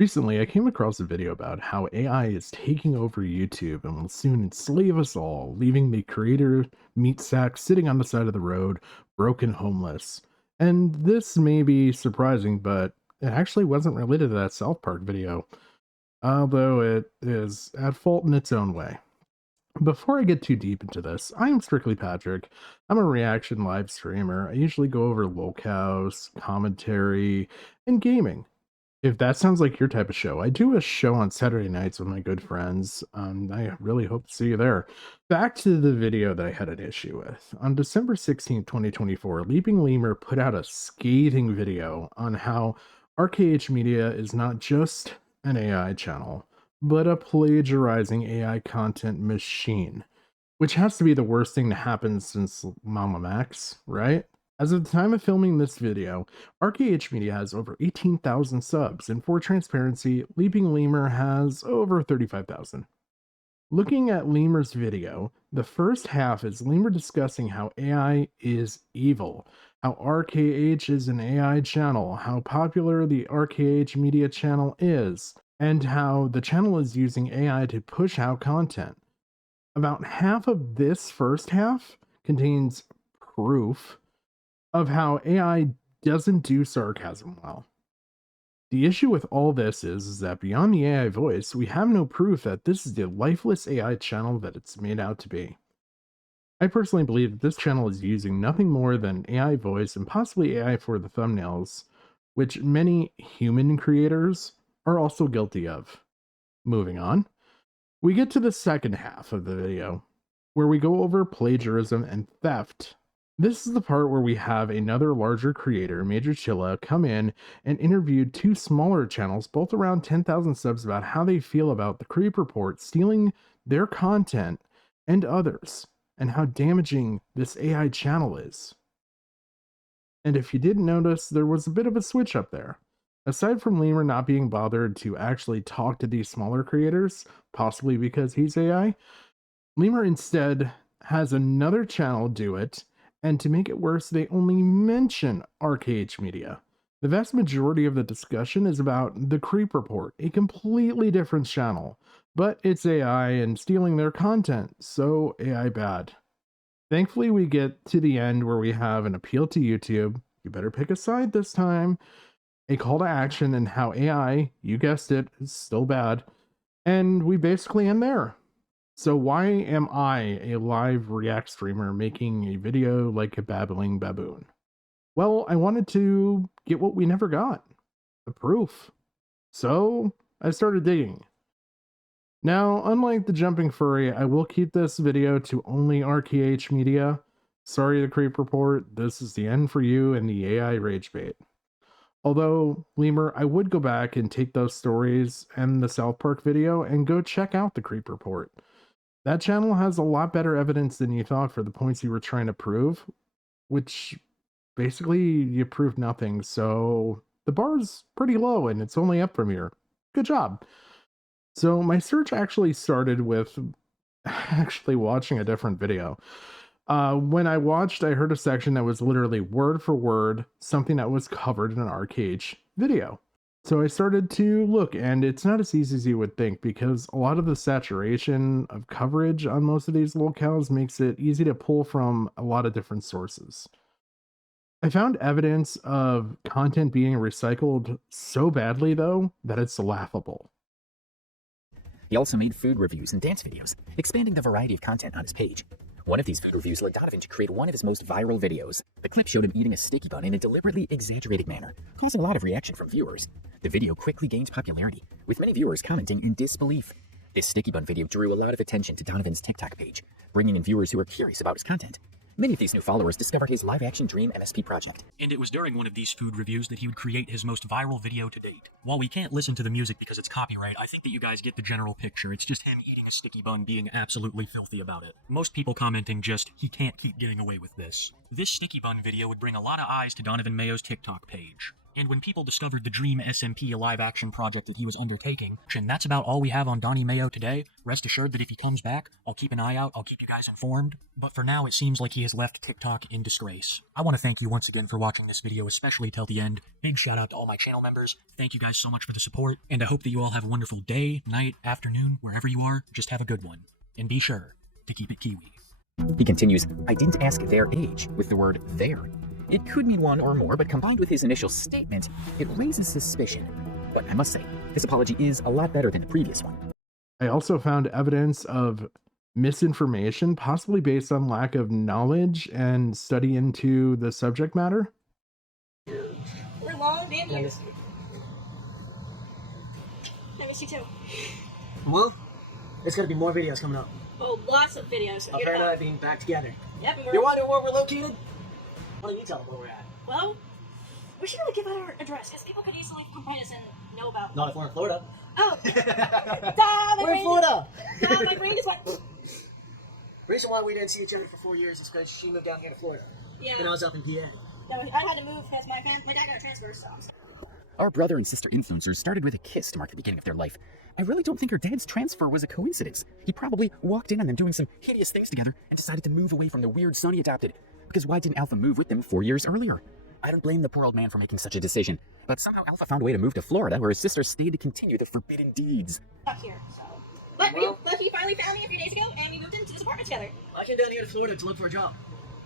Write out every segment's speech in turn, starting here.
Recently, I came across a video about how AI is taking over YouTube and will soon enslave us all, leaving the creator meat sack sitting on the side of the road, broken homeless. And this may be surprising, but it actually wasn't related to that South Park video, although it is at fault in its own way. Before I get too deep into this, I am Strictly Patrick. I'm a reaction live streamer. I usually go over Lolcows, commentary, and gaming. If that sounds like your type of show, I do a show on Saturday nights with my good friends. I really hope to see you there. Back to the video that I had an issue with. On December 16th, 2024, Leaping Lemur put out a scathing video on how RKH Media is not just an AI channel, but a plagiarizing AI content machine, which has to be the worst thing to happen since Mama Max, right? As of the time of filming this video, RKH Media has over 18,000 subs, and for transparency, Leaping Lemur has over 35,000. Looking at Lemur's video, the first half is Lemur discussing how AI is evil, how RKH is an AI channel, how popular the RKH Media channel is, and how the channel is using AI to push out content. About half of this first half contains proof of how AI doesn't do sarcasm well. The issue with all this is that beyond the AI voice, we have no proof that this is the lifeless AI channel that it's made out to be. I personally believe that this channel is using nothing more than AI voice and possibly AI for the thumbnails, which many human creators are also guilty of. Moving on, we get to the second half of the video, where we go over plagiarism and theft. This is the part where we have another larger creator, Major Chilla, come in and interviewed two smaller channels, both around 10,000 subs, about how they feel about the Creep Report stealing their content and others, and how damaging this AI channel is. And if you didn't notice, there was a bit of a switch up there. Aside from Lemur not being bothered to actually talk to these smaller creators, possibly because he's AI, Lemur instead has another channel do it, and to make it worse, they only mention RKH Media. The vast majority of the discussion is about the Creep Report, a completely different channel, but it's AI and stealing their content, so AI bad. Thankfully, we get to the end where we have an appeal to YouTube, you better pick a side this time, a call to action, and how AI, you guessed it, is still bad, and we basically end there. So why am I, a live React streamer, making a video like a babbling baboon? Well, I wanted to get what we never got, the proof. So I started digging. Now, unlike the jumping furry, I will keep this video to only RKH Media. Sorry, the Creep Report, this is the end for you and the AI rage bait. Although, Lemur, I would go back and take those stories and the South Park video and go check out the Creep Report. That channel has a lot better evidence than you thought for the points you were trying to prove, which basically you proved nothing, so the bar's pretty low and it's only up from here. Good job. So my search actually started with actually watching a different video. When I watched, I heard a section that was literally word for word something that was covered in an RKH video. So I started to look, and it's not as easy as you would think, because a lot of the saturation of coverage on most of these locales makes it easy to pull from a lot of different sources. I found evidence of content being recycled so badly, though, that it's laughable. He also made food reviews and dance videos, expanding the variety of content on his page. One of these food reviews led Donovan to create one of his most viral videos. The clip showed him eating a sticky bun in a deliberately exaggerated manner, causing a lot of reaction from viewers. The video quickly gained popularity, with many viewers commenting in disbelief. This sticky bun video drew a lot of attention to Donovan's TikTok page, bringing in viewers who were curious about his content. Many of these new followers discovered his live-action dream MSP project. And it was during one of these food reviews that he would create his most viral video to date. While we can't listen to the music because it's copyright, I think that you guys get the general picture. It's just him eating a sticky bun, being absolutely filthy about it. Most people commenting just, he can't keep getting away with this. This sticky bun video would bring a lot of eyes to Donovan Mayo's TikTok page. And when people discovered the Dream SMP live-action project that he was undertaking, and that's about all we have on Donnie Mayo today. Rest assured that if he comes back, I'll keep an eye out, I'll keep you guys informed. But for now, it seems like he has left TikTok in disgrace. I want to thank you once again for watching this video, especially till the end. Big shout out to all my channel members. Thank you guys so much for the support, and I hope that you all have a wonderful day, night, afternoon, wherever you are. Just have a good one. And be sure to keep it Kiwi. He continues, I didn't ask their age with the word their. It could mean one or more, but combined with his initial statement, it raises suspicion. But I must say, this apology is a lot better than the previous one. I also found evidence of misinformation, possibly based on lack of knowledge and study into the subject matter. We're long videos. I miss you too. Well, there's gonna be more videos coming up. Oh, lots of videos. Of her and I being back together. Yep, and You wonder where we're located? Why don't you tell them where we're at? well, we should really give out our address, because people could easily come find us and know about. Not if we're in Florida. Oh! Duh, We're in Florida! Duh, my brain just went. Reason why we didn't see each other for 4 years is because she moved down here to Florida. Yeah. And I was up in PA. No, I had to move because my dad got a transfer, so. Our brother and sister influencers started with a kiss to mark the beginning of their life. I really don't think her dad's transfer was a coincidence. He probably walked in on them doing some hideous things together and decided to move away from the weird son he adopted. Because why didn't Alpha move with them 4 years earlier? I don't blame the poor old man for making such a decision, but somehow Alpha found a way to move to Florida where his sister stayed to continue the forbidden deeds. Up here, so. But he finally found me a few days ago, and we moved into this apartment together. I came down here to Florida to look for a job.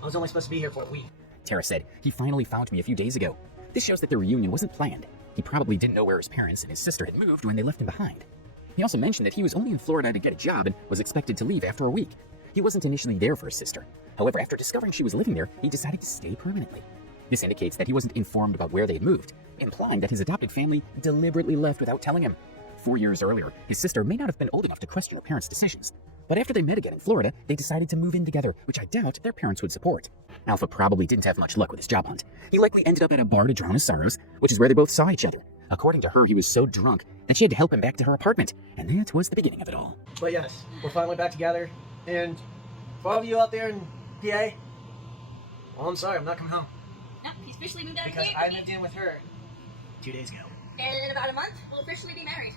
I was only supposed to be here for a week. Tara said he finally found me a few days ago. This shows that their reunion wasn't planned. He probably didn't know where his parents and his sister had moved when they left him behind. He also mentioned that he was only in Florida to get a job and was expected to leave after a week. He wasn't initially there for his sister. However, after discovering she was living there, he decided to stay permanently. This indicates that he wasn't informed about where they had moved, implying that his adopted family deliberately left without telling him. 4 years earlier, his sister may not have been old enough to question her parents' decisions. But after they met again in Florida, they decided to move in together, which I doubt their parents would support. Alpha probably didn't have much luck with his job hunt. He likely ended up at a bar to drown his sorrows, which is where they both saw each other. According to her, he was so drunk that she had to help him back to her apartment, and that was the beginning of it all. But yes, we're finally back together. And for all of you out there in PA, well, I'm sorry, I'm not coming home. No, he's officially moved out Because of PA. I moved in with her 2 days ago. And in about a month, we'll officially be married.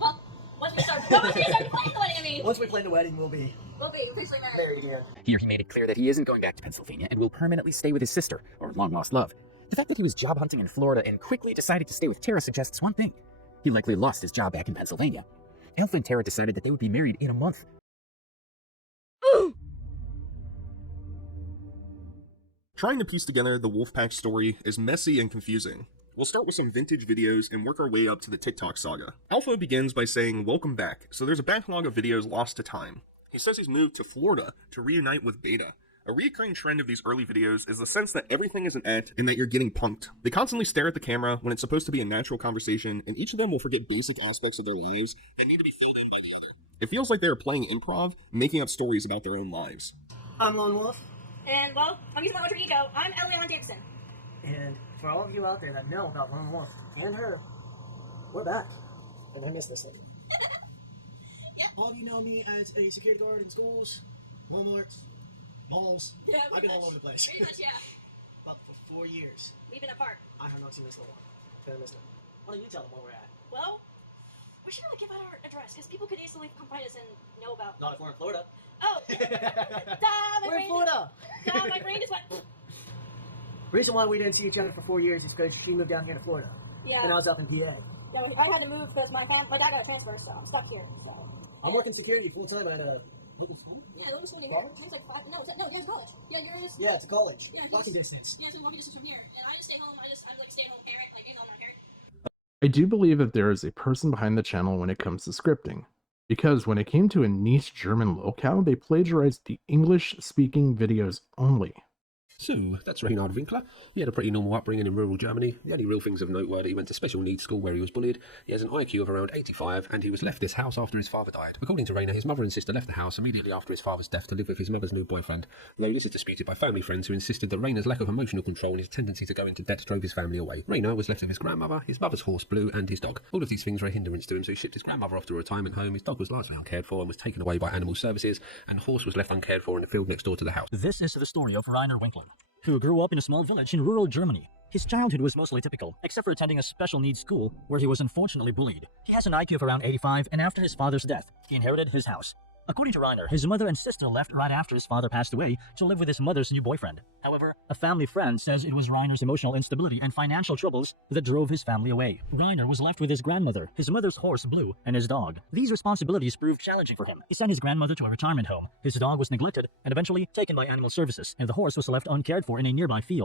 Well, once we start planning the wedding, I mean. Once we plan the wedding, we'll be Officially married. married again. Here he made it clear that he isn't going back to Pennsylvania and will permanently stay with his sister, or long-lost love. The fact that he was job hunting in Florida and quickly decided to stay with Tara suggests one thing. He likely lost his job back in Pennsylvania. Alpha and Tara decided that they would be married in a month. Trying to piece together the Wolfpack story is messy and confusing. We'll start with some vintage videos and work our way up to the TikTok saga. Alpha begins by saying, "Welcome back," so there's a backlog of videos lost to time. He says he's moved to Florida to reunite with Beta. A recurring trend of these early videos is the sense that everything is an act and that you're getting punked. They constantly stare at the camera when it's supposed to be a natural conversation, and each of them will forget basic aspects of their lives that need to be filled in by the other. It feels like they are playing improv, making up stories about their own lives. I'm Lone Wolf. And, well, I'm using my alter ego. I'm Elion Davidson. And for all of you out there that know about Lone Wolf and her, we're back. And I miss this lady. Yep. All of you know me as a security guard in schools, Walmarts, malls. Yeah, I've been pretty all over the place. Pretty much, yeah. But for 4 years, We've been apart. I have not seen this little one. And I missed her. Why don't you tell them where we're at? Well, we should really give out our address, because people could easily come find us and know about. Not if we're in Florida. Oh! Duh, my We're brain in Florida! Duh, my brain just went. Reason why we didn't see each other for 4 years is because she moved down here to Florida. Yeah. And I was up in PA. No, I had to move because my dad got a transfer, so I'm stuck here. So. I'm working security full time at a local school. Yeah, local school near College? here. It's like 5. No, it's college. Yeah, yours. Yeah, it's a college. Yeah, Walking distance. Yeah, it's a walking distance from here. And I just stay home. I'm like a stay-at-home parent. Like, I'm not parent. I do believe that there is a person behind the channel when it comes to scripting, because when it came to a niche German lolcow, they plagiarized the English-speaking videos only. So, that's Reinhard Winkler. He had a pretty normal upbringing in rural Germany. The only real things of note were that he went to special needs school where he was bullied. He has an IQ of around 85, and he was left this house after his father died. According to Rainer, his mother and sister left the house immediately after his father's death to live with his mother's new boyfriend, though this is disputed by family friends who insisted that Rainer's lack of emotional control and his tendency to go into debt drove his family away. Rainer was left with his grandmother, his mother's horse Blue, and his dog. All of these things were a hindrance to him, so he shipped his grandmother off to a retirement home, his dog was largely uncared for and was taken away by animal services, and the horse was left uncared for in the field next door to the house. This is the story of Rainer Winkler, who grew up in a small village in rural Germany. His childhood was mostly typical, except for attending a special needs school where he was unfortunately bullied. He has an IQ of around 85, and after his father's death, he inherited his house. According to Reiner, his mother and sister left right after his father passed away to live with his mother's new boyfriend. However, a family friend says it was Reiner's emotional instability and financial troubles that drove his family away. Reiner was left with his grandmother, his mother's horse Blue, and his dog. These responsibilities proved challenging for him. He sent his grandmother to a retirement home, his dog was neglected and eventually taken by animal services, and the horse was left uncared for in a nearby field.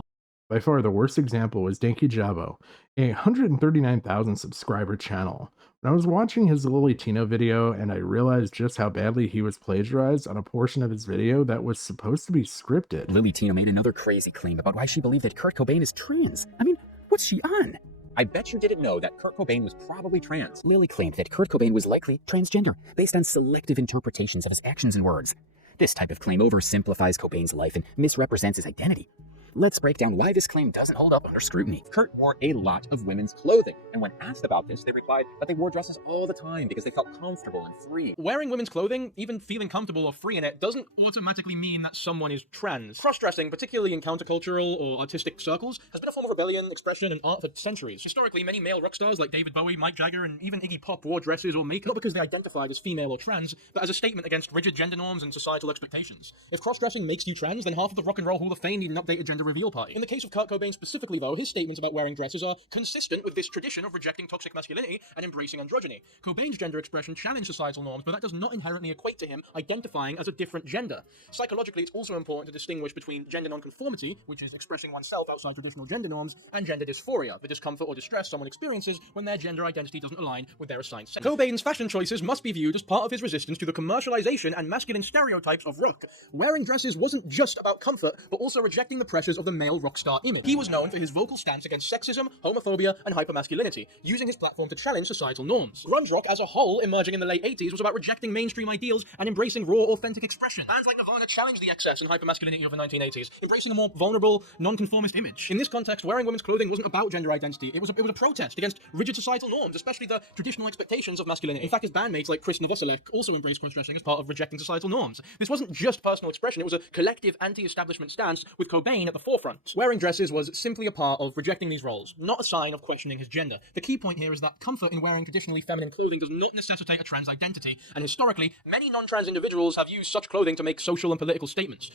By far, the worst example was Danky Jabo, a 139,000 subscriber channel. When I was watching his Lily Tino video and I realized just how badly he was plagiarized on a portion of his video that was supposed to be scripted. Lily Tino made another crazy claim about why she believed that Kurt Cobain is trans. I mean, what's she on? I bet you didn't know that Kurt Cobain was probably trans. Lily claimed that Kurt Cobain was likely transgender, based on selective interpretations of his actions and words. This type of claim oversimplifies Cobain's life and misrepresents his identity. Let's break down why this claim doesn't hold up under scrutiny. Kurt wore a lot of women's clothing, and when asked about this, they replied that they wore dresses all the time because they felt comfortable and free. Wearing women's clothing, even feeling comfortable or free in it, doesn't automatically mean that someone is trans. Cross-dressing, particularly in countercultural or artistic circles, has been a form of rebellion, expression, and art for centuries. Historically, many male rock stars like David Bowie, Mike Jagger, and even Iggy Pop wore dresses or makeup not because they identified as female or trans, but as a statement against rigid gender norms and societal expectations. If cross-dressing makes you trans, then half of the Rock and Roll Hall of Fame need an updated gender reveal party. In the case of Kurt Cobain specifically, though, his statements about wearing dresses are consistent with this tradition of rejecting toxic masculinity and embracing androgyny. Cobain's gender expression challenged societal norms, but that does not inherently equate to him identifying as a different gender. Psychologically, it's also important to distinguish between gender nonconformity, which is expressing oneself outside traditional gender norms, and gender dysphoria, the discomfort or distress someone experiences when their gender identity doesn't align with their assigned sex. Cobain's fashion choices must be viewed as part of his resistance to the commercialization and masculine stereotypes of rock. Wearing dresses wasn't just about comfort, but also rejecting the pressures of the male rock star image. He was known for his vocal stance against sexism, homophobia, and hypermasculinity, using his platform to challenge societal norms. Grunge rock as a whole, emerging in the late 80s, was about rejecting mainstream ideals and embracing raw, authentic expression. Bands like Nirvana challenged the excess and hypermasculinity of the 1980s, embracing a more vulnerable, non-conformist image. In this context, wearing women's clothing wasn't about gender identity, it was a protest against rigid societal norms, especially the traditional expectations of masculinity. In fact, his bandmates like Chris Novoselic also embraced cross-dressing as part of rejecting societal norms. This wasn't just personal expression, it was a collective anti-establishment stance with Cobain at the forefront. Wearing dresses was simply a part of rejecting these roles, not a sign of questioning his gender. The key point here is that comfort in wearing traditionally feminine clothing does not necessitate a trans identity, and historically, many non-trans individuals have used such clothing to make social and political statements.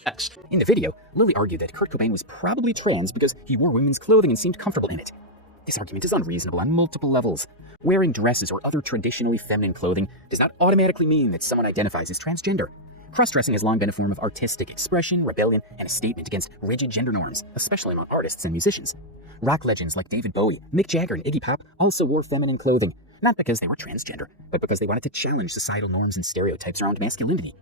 In the video, Lily argued that Kurt Cobain was probably trans because he wore women's clothing and seemed comfortable in it. This argument is unreasonable on multiple levels. Wearing dresses or other traditionally feminine clothing does not automatically mean that someone identifies as transgender. Cross-dressing has long been a form of artistic expression, rebellion, and a statement against rigid gender norms, especially among artists and musicians. Rock legends like David Bowie, Mick Jagger, and Iggy Pop also wore feminine clothing, not because they were transgender, but because they wanted to challenge societal norms and stereotypes around masculinity.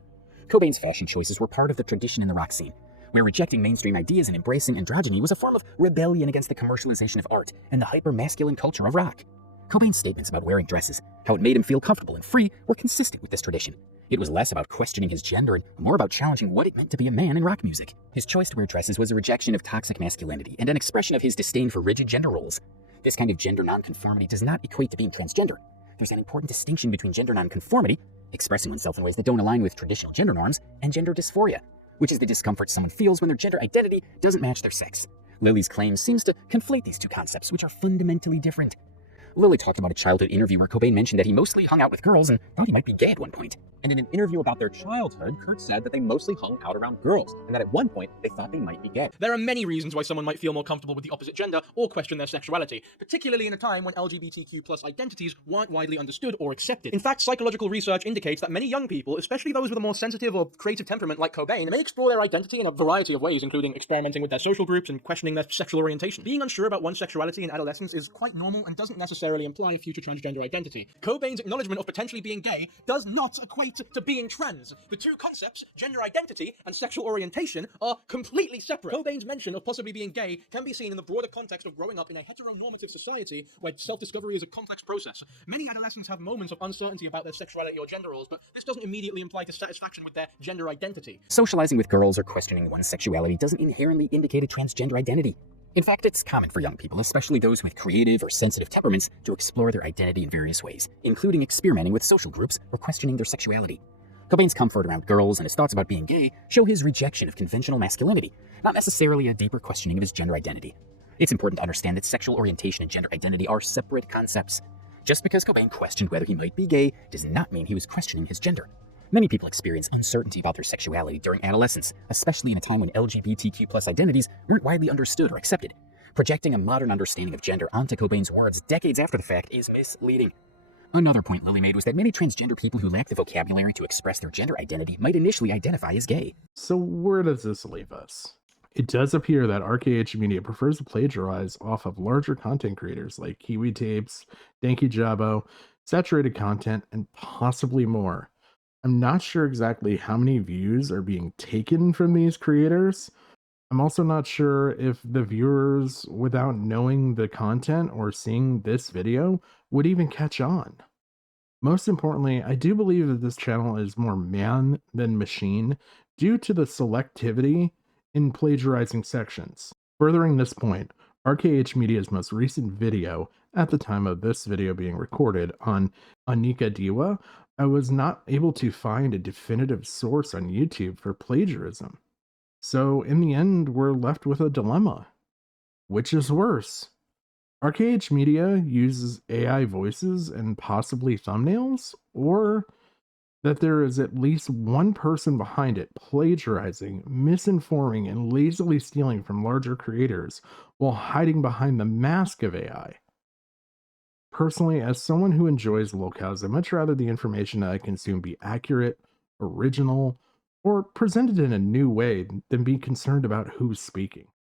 Cobain's fashion choices were part of the tradition in the rock scene, where rejecting mainstream ideas and embracing androgyny was a form of rebellion against the commercialization of art and the hyper-masculine culture of rock. Cobain's statements about wearing dresses, how it made him feel comfortable and free, were consistent with this tradition. It was less about questioning his gender and more about challenging what it meant to be a man in rock music. His choice to wear dresses was a rejection of toxic masculinity and an expression of his disdain for rigid gender roles. This kind of gender nonconformity does not equate to being transgender. There's an important distinction between gender nonconformity, expressing oneself in ways that don't align with traditional gender norms, and gender dysphoria, which is the discomfort someone feels when their gender identity doesn't match their sex. Lily's claim seems to conflate these two concepts, which are fundamentally different. Lily talked about a childhood interview where Cobain mentioned that he mostly hung out with girls and thought he might be gay at one point. And in an interview about their childhood, Kurt said that they mostly hung out around girls, and that at one point they thought they might be gay. There are many reasons why someone might feel more comfortable with the opposite gender or question their sexuality, particularly in a time when LGBTQ+ identities weren't widely understood or accepted. In fact, psychological research indicates that many young people, especially those with a more sensitive or creative temperament like Cobain, may explore their identity in a variety of ways, including experimenting with their social groups and questioning their sexual orientation. Being unsure about one's sexuality in adolescence is quite normal and doesn't necessarily imply a future transgender identity. Cobain's acknowledgement of potentially being gay does not equate to being trans. The two concepts, gender identity and sexual orientation, are completely separate. Cobain's mention of possibly being gay can be seen in the broader context of growing up in a heteronormative society where self-discovery is a complex process. Many adolescents have moments of uncertainty about their sexuality or gender roles, but this doesn't immediately imply dissatisfaction with their gender identity. Socializing with girls or questioning one's sexuality doesn't inherently indicate a transgender identity. In fact, it's common for young people, especially those with creative or sensitive temperaments, to explore their identity in various ways, including experimenting with social groups or questioning their sexuality. Cobain's comfort around girls and his thoughts about being gay show his rejection of conventional masculinity, not necessarily a deeper questioning of his gender identity. It's important to understand that sexual orientation and gender identity are separate concepts. Just because Cobain questioned whether he might be gay does not mean he was questioning his gender. Many people experience uncertainty about their sexuality during adolescence, especially in a time when LGBTQ+ identities weren't widely understood or accepted. Projecting a modern understanding of gender onto Cobain's words decades after the fact is misleading. Another point Lily made was that many transgender people who lack the vocabulary to express their gender identity might initially identify as gay. So where does this leave us? It does appear that RKH Media prefers to plagiarize off of larger content creators like Kiwi Tapes, Danky Jabo, Saturated Content, and possibly more. I'm not sure exactly how many views are being taken from these creators. I'm also not sure if the viewers, without knowing the content or seeing this video, would even catch on. Most importantly, I do believe that this channel is more man than machine due to the selectivity in plagiarizing sections. Furthering this point, RKH Media's most recent video, at the time of this video being recorded, on Anika Diwa, I was not able to find a definitive source on YouTube for plagiarism. So in the end, we're left with a dilemma. Which is worse? RKH Media uses AI voices and possibly thumbnails, or that there is at least one person behind it plagiarizing, misinforming, and lazily stealing from larger creators while hiding behind the mask of AI. Personally, as someone who enjoys Lolcows, I'd much rather the information that I consume be accurate, original, or presented in a new way than be concerned about who's speaking.